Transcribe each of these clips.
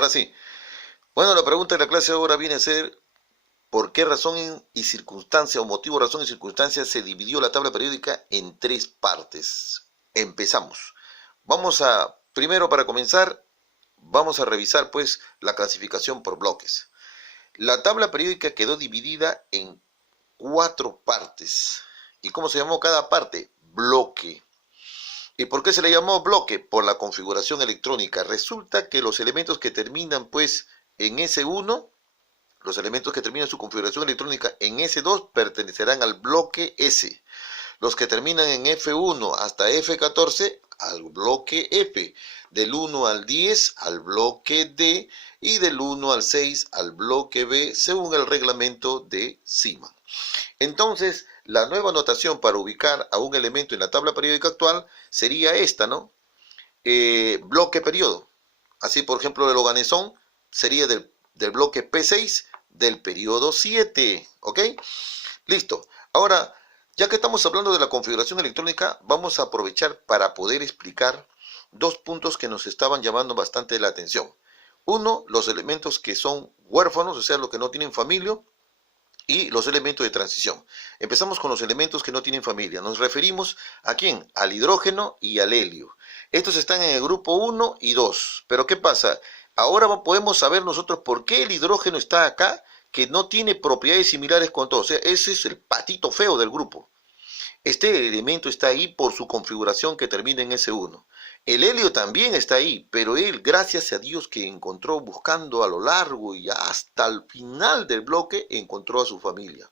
ahora sí. Bueno, la pregunta de la clase ahora viene a ser, ¿por qué razón y circunstancia o motivo, razón y circunstancia se dividió la tabla periódica en tres partes? Empezamos. Primero para comenzar, vamos a revisar pues la clasificación por bloques. La tabla periódica quedó dividida en cuatro partes. ¿Y cómo se llamó cada parte? Bloque. ¿Y por qué se le llamó bloque? Por la configuración electrónica. Resulta que los elementos que terminan pues en S1, los elementos que terminan su configuración electrónica en S2 pertenecerán al bloque S. Los que terminan en F1 hasta F14 al bloque F. Del 1 al 10 al bloque D y del 1 al 6 al bloque B según el reglamento de Siemens. Entonces, la nueva notación para ubicar a un elemento en la tabla periódica actual sería esta, ¿no? Bloque periodo. Así, por ejemplo, el organezón sería del bloque P6 del periodo 7, ¿ok? Listo. Ahora, ya que estamos hablando de la configuración electrónica, vamos a aprovechar para poder explicar dos puntos que nos estaban llamando bastante la atención. Uno, los elementos que son huérfanos, o sea, los que no tienen familia, y los elementos de transición. Empezamos con los elementos que no tienen familia. Nos referimos ¿a quién? Al hidrógeno y al helio. Estos están en el grupo 1 y 2. Pero ¿qué pasa? Ahora podemos saber nosotros por qué el hidrógeno está acá, que no tiene propiedades similares con todos. O sea, ese es el patito feo del grupo. Este elemento está ahí por su configuración que termina en S1. El helio también está ahí, pero él, gracias a Dios que encontró buscando a lo largo y hasta el final del bloque, encontró a su familia.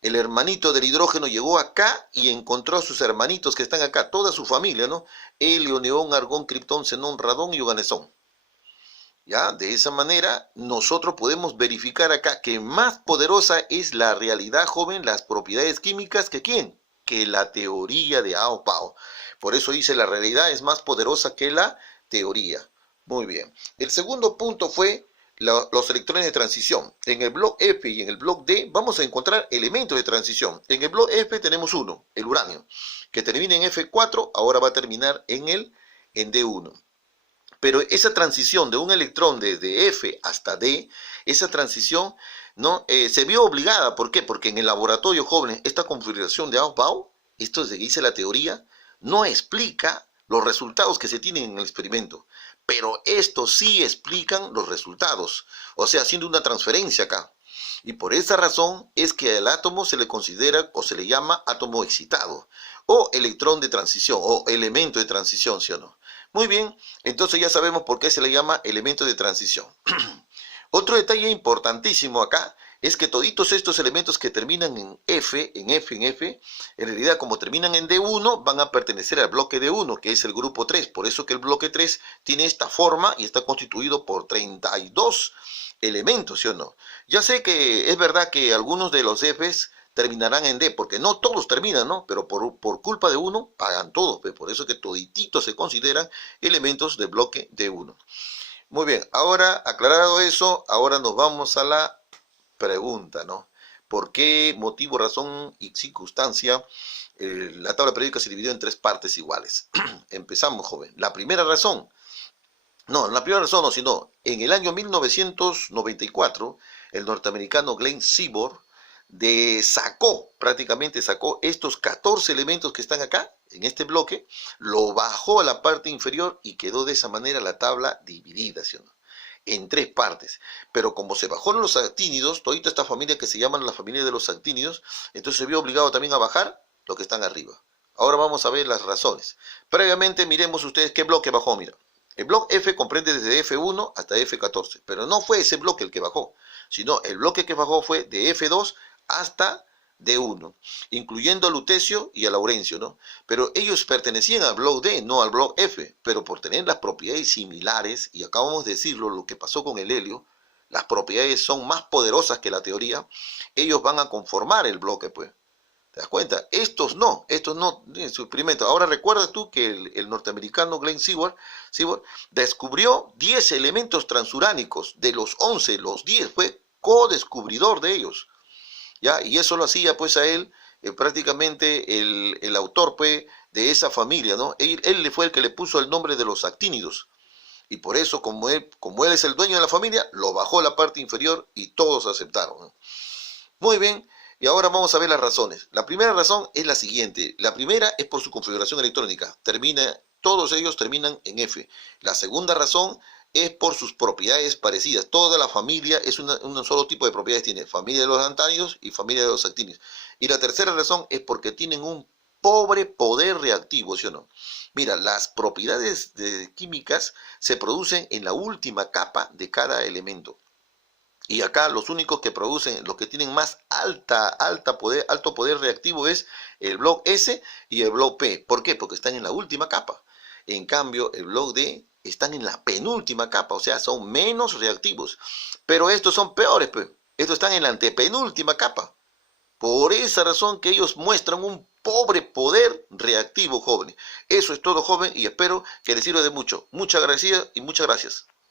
El hermanito del hidrógeno llegó acá y encontró a sus hermanitos que están acá, toda su familia, ¿no? Helio, neón, argón, criptón, xenón, radón y organezón. ¿Ya? De esa manera, nosotros podemos verificar acá que más poderosa es la realidad, joven, las propiedades químicas que ¿quién? Que la teoría de Aufbau. Por eso dice la realidad es más poderosa que la teoría. Muy bien. El segundo punto fue los electrones de transición. En el bloque F y en el bloque D vamos a encontrar elementos de transición. En el bloque F tenemos uno, el uranio, que termina en F4, ahora va a terminar en D1. Pero esa transición de un electrón desde F hasta D, esa transición ¿no? Se vio obligada. ¿Por qué? Porque en el laboratorio, jóvenes, esta configuración de Aufbau, esto es de que dice la teoría, no explica los resultados que se tienen en el experimento. Pero estos sí explican los resultados. O sea, haciendo una transferencia acá. Y por esa razón es que al átomo se le considera o se le llama átomo excitado. O electrón de transición o elemento de transición, ¿sí o no? Muy bien, entonces ya sabemos por qué se le llama elemento de transición. Otro detalle importantísimo acá es que toditos estos elementos que terminan en F, en realidad como terminan en D1, van a pertenecer al bloque D1, que es el grupo 3. Por eso que el bloque 3 tiene esta forma y está constituido por 32 elementos, ¿sí o no? Ya sé que es verdad que algunos de los Fs terminarán en D, porque no todos terminan, ¿no? Pero por culpa de uno, pagan todos. Por eso que todititos se consideran elementos del bloque D1. Muy bien, ahora aclarado eso, ahora nos vamos a la pregunta, ¿no? ¿Por qué motivo, razón y circunstancia la tabla periódica se dividió en tres partes iguales? Empezamos, joven. La primera razón, sino en el año 1994, el norteamericano Glenn Seaborg prácticamente sacó estos 14 elementos que están acá, en este bloque, lo bajó a la parte inferior y quedó de esa manera la tabla dividida, ¿sí o no? En tres partes. Pero como se bajaron los actínidos, toda esta familia que se llaman la familia de los actínidos, entonces se vio obligado también a bajar lo que están arriba. Ahora vamos a ver las razones. Previamente miremos ustedes qué bloque bajó, mira. El bloque F comprende desde F1 hasta F14, pero no fue ese bloque el que bajó, sino el bloque que bajó fue de F2 hasta D1, incluyendo a lutecio y a laurencio, ¿no? Pero ellos pertenecían al bloque D, no al bloque F, pero por tener las propiedades similares, y acabamos de decirlo, lo que pasó con el helio, las propiedades son más poderosas que la teoría, ellos van a conformar el bloque, pues. ¿Te das cuenta? Estos no, en su experimento. Ahora recuerda tú que el norteamericano Glenn Seaborg descubrió 10 elementos transuránicos, de los 11, los 10 fue co-descubridor de ellos. ¿Ya? Y eso lo hacía pues a él prácticamente el autor pues de esa familia, ¿no? Él fue el que le puso el nombre de los actínidos. Y por eso, como él es el dueño de la familia, lo bajó a la parte inferior y todos aceptaron, ¿no? Muy bien, y ahora vamos a ver las razones. La primera razón es la siguiente. La primera es por su configuración electrónica. Todos ellos terminan en F. La segunda razón es por sus propiedades parecidas. Toda la familia es un solo tipo de propiedades tiene. Familia de los lantánidos y familia de los actínidos. Y la tercera razón es porque tienen un pobre poder reactivo, ¿sí o no? Mira, las propiedades químicas se producen en la última capa de cada elemento. Y acá los únicos que producen, los que tienen más alto poder reactivo es el bloque S y el bloque P. ¿Por qué? Porque están en la última capa. En cambio, el bloque D están en la penúltima capa, o sea, son menos reactivos. Pero estos son peores, pues. Estos están en la antepenúltima capa. Por esa razón que ellos muestran un pobre poder reactivo, jóvenes. Eso es todo, joven, y espero que les sirva de mucho. Muchas gracias y muchas gracias.